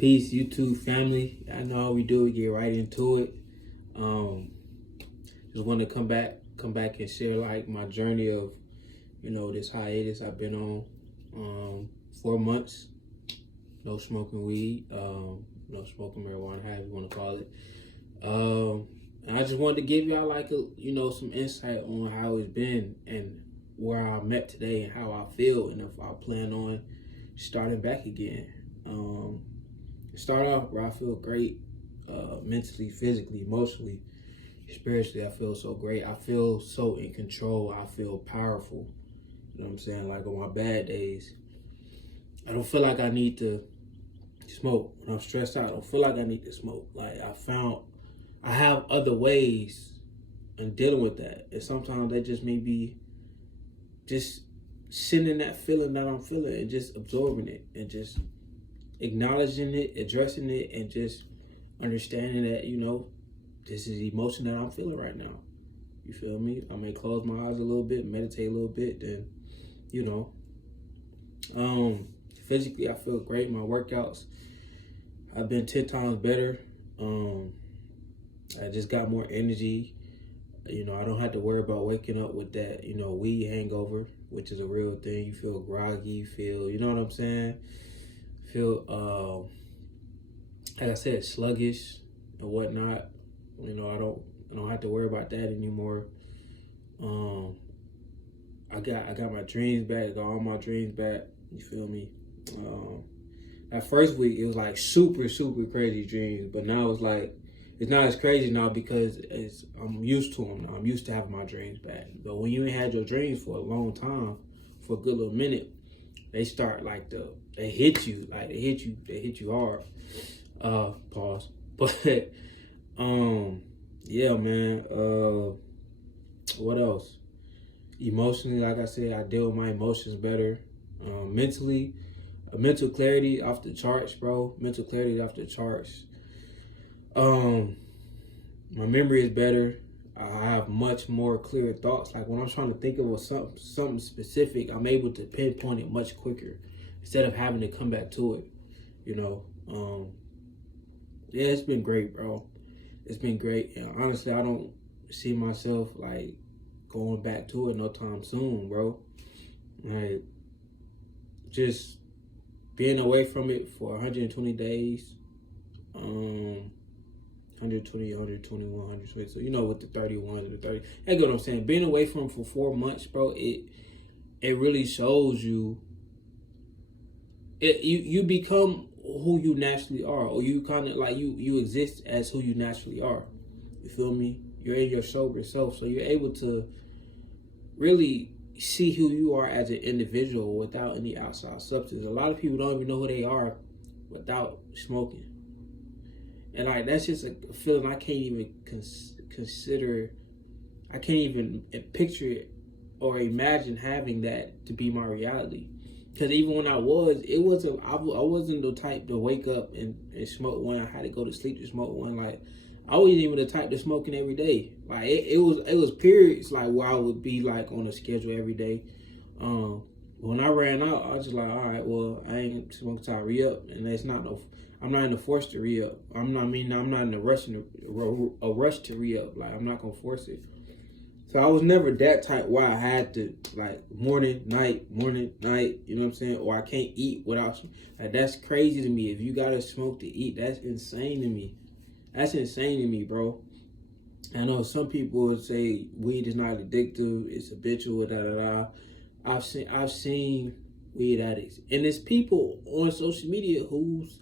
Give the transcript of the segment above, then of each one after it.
Peace, YouTube family. I know how we do. We get right into it. Just want to come back and share like my journey of, this hiatus I've been on. 4 months, no smoking weed, no smoking marijuana, however you want to call it. And I just wanted to give y'all like some insight on how it's been and where I'm at today and how I feel and if I plan on starting back again. Start off where I feel great, mentally, physically, emotionally, spiritually. I feel so great. I feel so in control. I feel powerful. You know what I'm saying? Like on my bad days, I don't feel like I need to smoke. When I'm stressed out, I don't feel like I need to smoke. Like I have other ways in dealing with that. And sometimes that just may be just sitting in that feeling that I'm feeling and just absorbing it and just acknowledging it, addressing it, and just understanding that, this is the emotion that I'm feeling right now. You feel me? I may close my eyes a little bit, meditate a little bit, then, physically I feel great. My workouts, I've been 10 times better. I just got more energy. I don't have to worry about waking up with that, weed hangover, which is a real thing. You feel groggy, you know what I'm saying? Feel like I said, sluggish and whatnot. I don't have to worry about that anymore. I got my dreams back. I got all my dreams back. You feel me? That first week it was like super crazy dreams, but now it's not as crazy now because I'm used to them now. I'm used to having my dreams back. But when you ain't had your dreams for a long time, for a good little minute, they start they hit you hard. Pause. But yeah, man. What else? Emotionally, like I said, I deal with my emotions better. Mentally, mental clarity off the charts, bro. Mental clarity off the charts. My memory is better. I have much more clear thoughts. Like when I'm trying to think of something specific, I'm able to pinpoint it much quicker instead of having to come back to it. Yeah, it's been great, bro. It's been great. And honestly, I don't see myself like going back to it no time soon, bro. Like just being away from it for 120 days. 120, 121, 120. So, with the 31 and the 30. That's what I'm saying. Being away from it for 4 months, bro, it really shows you. You become who you naturally are. Or you kind of like, you exist as who you naturally are. You feel me? You're in your sober self. So you're able to really see who you are as an individual without any outside substance. A lot of people don't even know who they are without smoking. And that's just a feeling I can't even consider. I can't even picture it or imagine having that to be my reality. Because even when I wasn't the type to wake up and smoke when I had to go to sleep to smoke one. Like I wasn't even the type to smoking every day. Like it was periods like where I would be like on a schedule every day. When I ran out, I was just like, all right, well, I ain't smoking till I re-up, and I'm not in a force to re-up. I'm not in a rush to re-up. Like I'm not gonna force it. So I was never that type where I had to like morning, night. You know what I'm saying? Or I can't eat without. Like that's crazy to me. If you gotta smoke to eat, that's insane to me. That's insane to me, bro. I know some people would say weed is not addictive. It's habitual. I've seen weed addicts, and there's people on social media who's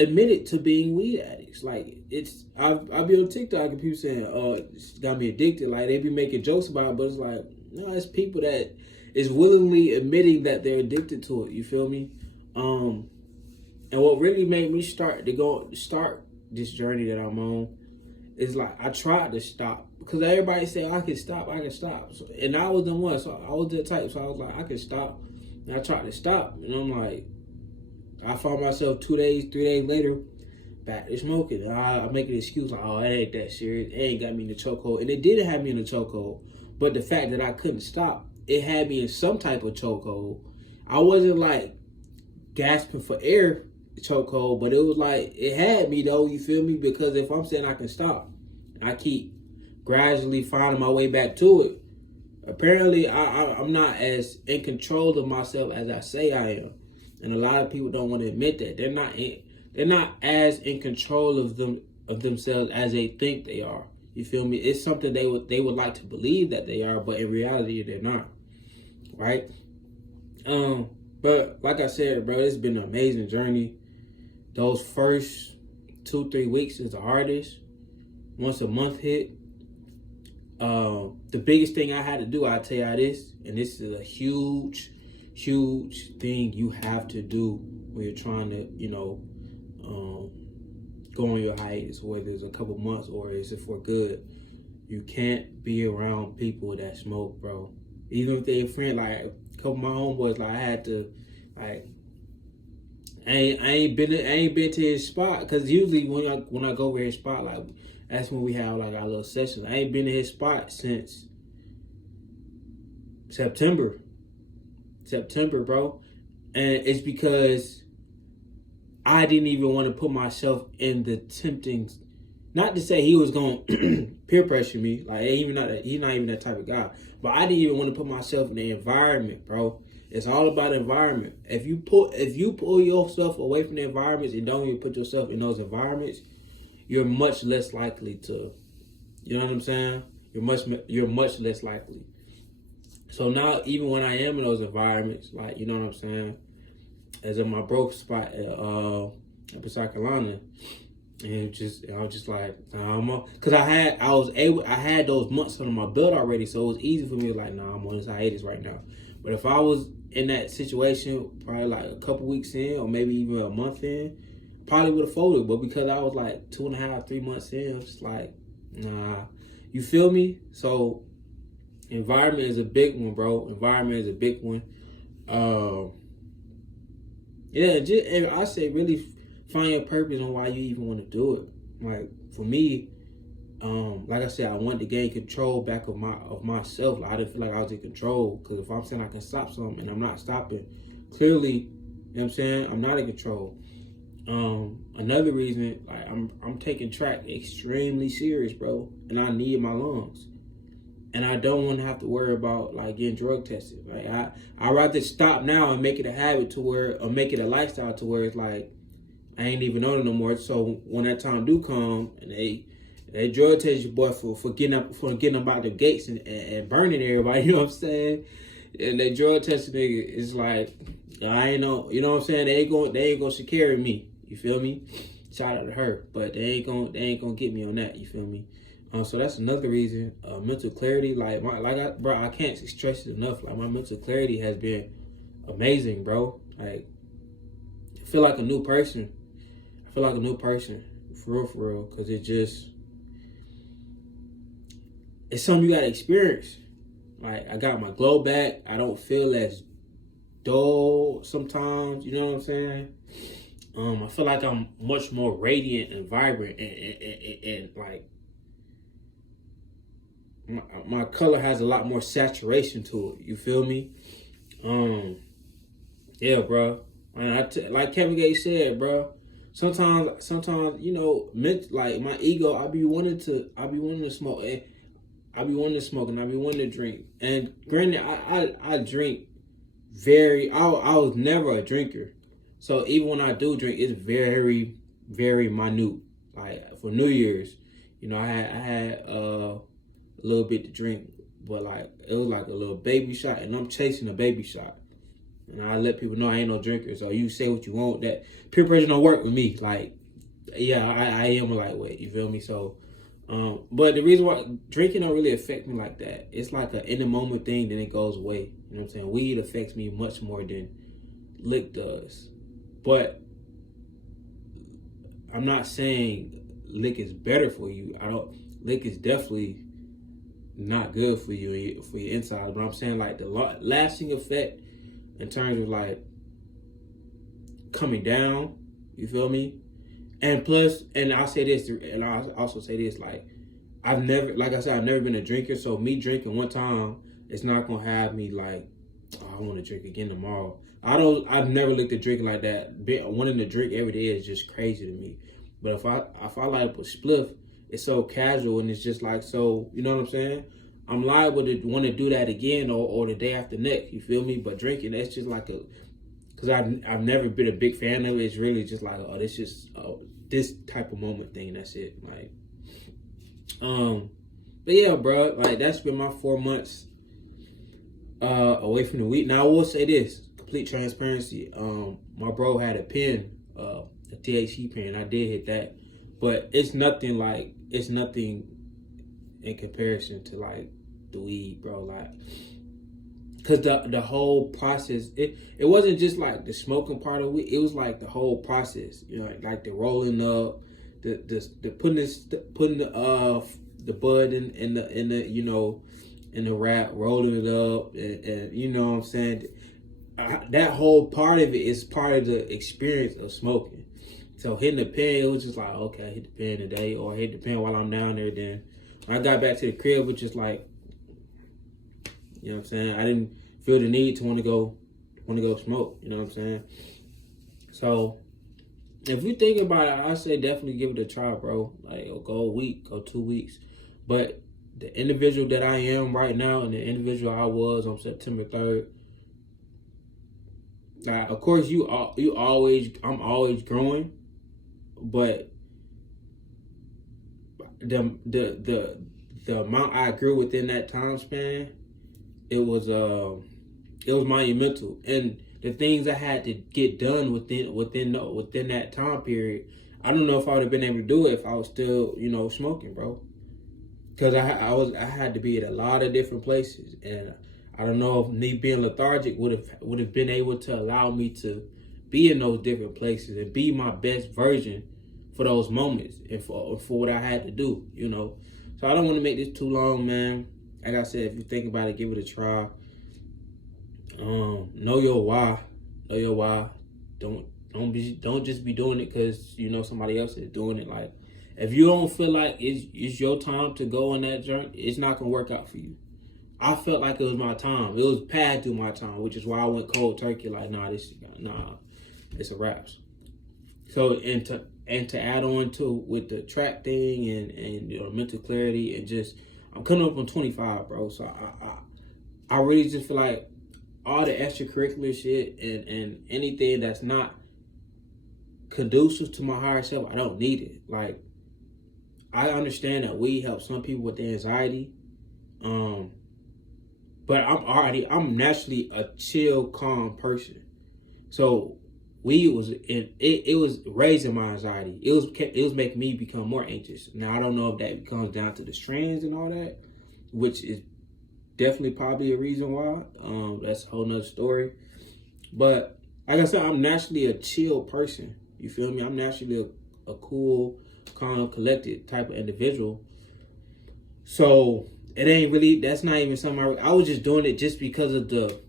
admitted to being weed addicts. Like I'll be on TikTok and people saying, "Oh, it's got me addicted." Like they be making jokes about it, but it's like, no, it's people that is willingly admitting that they're addicted to it. You feel me? And what really made me start this journey that I'm on is like I tried to stop because everybody said I can stop. So, and I was the one, so I was the type. So I was like, I can stop. And I tried to stop, and I'm like, I found myself 2 days, 3 days later, back to smoking. And I make an excuse like, oh, it ain't that serious. It ain't got me in the chokehold. And it did have me in the chokehold. But the fact that I couldn't stop, it had me in some type of chokehold. I wasn't like gasping for air chokehold, but it was like it had me though. You feel me? Because if I'm saying I can stop, and I keep gradually finding my way back to it. Apparently, I'm not as in control of myself as I say I am, and a lot of people don't want to admit that they're not as in control of themselves as they think they are. You feel me? It's something they would like to believe that they are, but in reality they're not. Right? But like I said, bro, it's been an amazing journey. Those first 2-3 weeks is the hardest. Once a month hit, the biggest thing I had to do, I'll tell you this, and this is a huge thing you have to do when you're trying to, go on your hiatus, whether it's a couple months or is it for good. You can't be around people that smoke, bro. Even if they're a friend, like a couple of my homeboys, like I had to, like, I ain't been to his spot, because usually when I go over his spot, like that's when we have like our little sessions. I ain't been to his spot since September, bro, and it's because I didn't even want to put myself in the tempting. Not to say he was going to peer pressure me, like he's not even that type of guy. But I didn't even want to put myself in the environment, bro. It's all about environment. If you pull yourself away from the environments and don't even put yourself in those environments, you're much less likely to. You know what I'm saying? You're much less likely. So now, even when I am in those environments, like, you know what I'm saying, as in my broke spot at South Carolina, and I was just like, nah, because I had those months under my belt already, so it was easy for me to like, nah, I'm on this hiatus right now. But if I was in that situation, probably like a couple weeks in, or maybe even a month in, probably would have folded. But because I was like 2.5, 3 months in, I was just like, nah, you feel me? So environment is a big one, bro. Environment is a big one. And I say really find your purpose on why you even want to do it. Like for me, like I said, I wanted to gain control back of myself. Like, I didn't feel like I was in control, because if I'm saying I can stop something and I'm not stopping, clearly, you know what I'm saying, I'm not in control. Another reason, like I'm taking track extremely serious, bro, and I need my lungs. And I don't want to have to worry about like getting drug tested. Like I'd rather stop now and make it a habit or make it a lifestyle to where it's like I ain't even on it no more. So when that time do come and they drug test your boy for getting up out the gates and burning everybody, you know what I'm saying? And they drug test the nigga, it's like I ain't know, you know what I'm saying? They ain't gonna secure me. You feel me? Shout out to her, but they ain't gonna get me on that. You feel me? So that's another reason. Mental clarity, I can't stress it enough. Like my mental clarity has been amazing, bro. Like I feel like a new person. For real, because it's something you gotta experience. Like I got my glow back. I don't feel as dull sometimes. You know what I'm saying? I feel like I'm much more radiant and vibrant, and like my color has a lot more saturation to it. You feel me? Yeah, bro. And like Kevin Gates said, bro. Sometimes, like my ego, I be wanting to smoke, and I be wanting to drink. And granted, I drink I was never a drinker. So even when I do drink, it's very, very minute. Like for New Year's, I had a little bit to drink, but like it was like a little baby shot, and I'm chasing a baby shot. And I let people know I ain't no drinker, so you say what you want. That peer pressure don't work with me. Like, yeah, I am a lightweight. You feel me? So, but the reason why drinking don't really affect me like that, it's like an in the moment thing, then it goes away. You know what I'm saying? Weed affects me much more than lick does. But I'm not saying lick is better for you. Lick is definitely not good for you for your insides. But I'm saying like the lasting effect in terms of like coming down, you feel me? And plus, and I'll say this, and I'll also say this, like I've never been a drinker, so me drinking one time, it's not gonna have me like, oh, I want to drink again tomorrow. I've never looked at drinking like that. Wanting to drink every day is just crazy to me. But if I light up a spliff, it's so casual and it's just like, so, you know what I'm saying? I'm liable to want to do that again or the day after next. You feel me? But drinking, that's just like because I've never been a big fan of it. It's really just like, oh, this just this type of moment thing. That's it. Like, but yeah, bro. Like, that's been my 4 months away from the weed. Now I will say this, complete transparency. My bro had a pen, a THC pen. I did hit that, but it's nothing in comparison to like the weed, bro. Like, cause the whole process, it wasn't just like the smoking part of it. It was like the whole process, you know, like the rolling up, the putting the bud in the you know, in the wrap, rolling it up, and you know what I'm saying. That whole part of it is part of the experience of smoking. So hitting the pen, it was just like, okay, I hit the pen today, or I hit the pen while I'm down there. Then when I got back to the crib, which is like, you know what I'm saying, I didn't feel the need to want to go smoke. You know what I'm saying. So if you think about it, I say definitely give it a try, bro. Like, go a week, go 2 weeks. But the individual that I am right now and the individual I was on September 3rd, of course, I'm always growing, but the amount I grew within that time span, it was monumental. And the things I had to get done within that time period, I don't know if I would have been able to do it if I was still, you know, smoking, bro. Because I had to be at a lot of different places, and I don't know if me being lethargic would have been able to allow me to be in those different places and be my best version for those moments and for what I had to do, you know. So I don't want to make this too long, man. Like I said, if you think about it, give it a try. Know your why. Know your why. Don't just be doing it because you know somebody else is doing it. Like, if you don't feel like it's your time to go on that journey, it's not gonna work out for you. I felt like it was my time. It was past due my time, which is why I went cold turkey. Like, it's a wraps. So and to add on to with the trap thing and you know, mental clarity and just, I'm coming up on 25, bro. So I really just feel like all the extracurricular shit and anything that's not conducive to my higher self, I don't need it. Like, I understand that weed helps some people with their anxiety, but I'm naturally a chill, calm person. So weed was raising my anxiety. It was making me become more anxious. Now I don't know if that comes down to the strands and all that, which is definitely probably a reason why. That's a whole nother story. But like I said, I'm naturally a chill person. You feel me? I'm naturally a cool, calm, collected type of individual. So it ain't really, that's not even something I was just doing it just because of the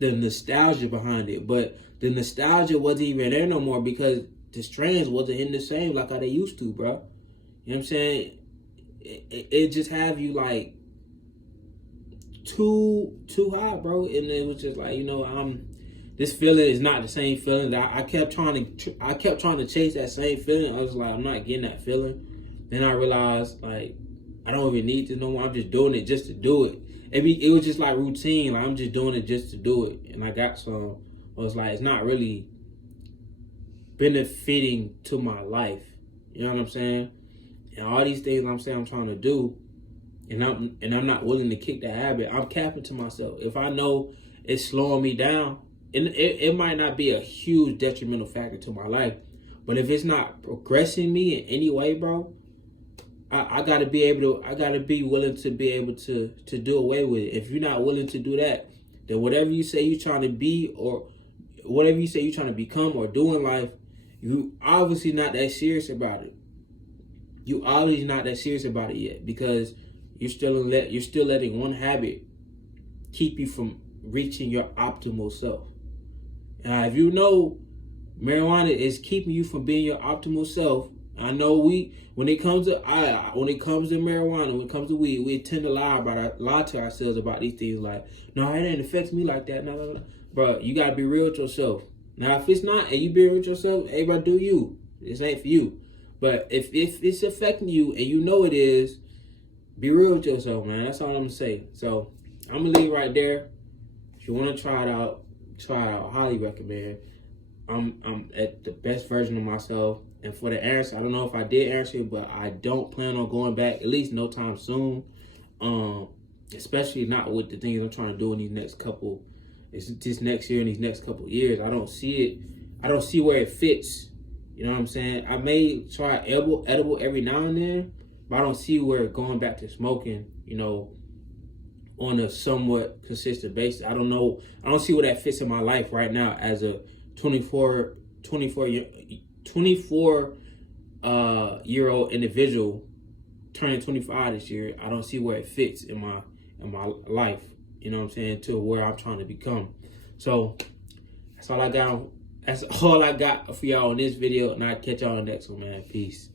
nostalgia behind it. But the nostalgia wasn't even there no more because the strands wasn't in the same like how they used to, bro. You know what I'm saying? It just have you like too high, bro. And it was just like, you know, this feeling is not the same feeling that I kept trying to chase that same feeling. I was like, I'm not getting that feeling. Then I realized, like, I don't even need to no more. I'm just doing it just to do it. It was just like routine. Like, I'm just doing it just to do it. And I got some. I was like, it's not really benefiting to my life. You know what I'm saying? And all these things I'm saying I'm trying to do, and I'm not willing to kick that habit. I'm capping to myself. If I know it's slowing me down, and it might not be a huge detrimental factor to my life, but if it's not progressing me in any way, bro, I gotta be willing to be able to do away with it. If you're not willing to do that, then whatever you say you're trying to be or whatever you say you're trying to become or do in life, you obviously not that serious about it. You obviously not that serious about it yet because you're still letting one habit keep you from reaching your optimal self. If you know marijuana is keeping you from being your optimal self, I know when it comes to marijuana, when it comes to weed, we tend to lie to ourselves about these things. Like, no, it ain't affects me like that. No. bro, you gotta be real with yourself. Now, if it's not, and you be real with yourself, hey, bro, do you? This ain't for you. But if it's affecting you and you know it is, be real with yourself, man. That's all I'm gonna say. So I'm gonna leave right there. If you want to try it out. Highly recommend. I'm at the best version of myself. And for the answer, I don't know if I did answer it, but I don't plan on going back, at least no time soon. Especially not with the things I'm trying to do in this next year and these next couple of years. I don't see it. I don't see where it fits. You know what I'm saying? I may try edible every now and then, but I don't see where going back to smoking, on a somewhat consistent basis. I don't know. I don't see where that fits in my life right now as a 24 year old individual turning 25 this year. I don't see where it fits in my life. You know what I'm saying? To where I'm trying to become. So that's all I got. That's all I got for y'all in this video, and I'll catch y'all on the next one, man. Peace.